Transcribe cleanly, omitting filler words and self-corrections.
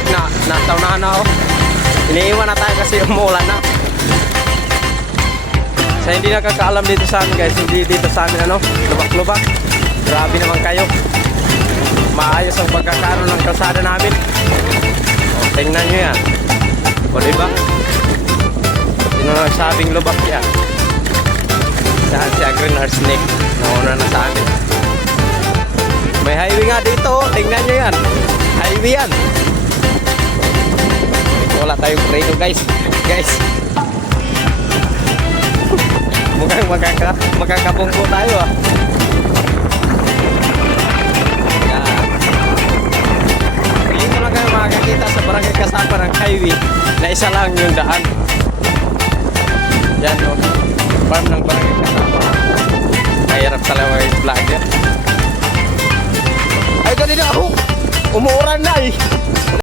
Snake na nasa unahan na ako. Iniiwan na tayo kasi umuulan na. Sa hindi nakakaalam dito sa amin guys, hindi dito sa amin ano, lubak-lubak. Grabe naman kayo. Maayos ang pagkakaroon ng kalsada namin. O, tingnan nyo yan. O diba? Sino na sabing lubak yan? Saan si Green Snake? Nauna na sa amin. May highway nga dito. Tingnan nyo yan. Highway yan. Wala tayong preno guys. Guys. Mukhang magkakabungko tayo ah. Yan. Dito lang kayo makakakita sa barangay Kasapa ng highway na isa lang yung daan. Yan o. Farm ng barangay Kasapa. Kahirap talaga yung vlogger. Ay, ganun na ako. Umuuran na eh.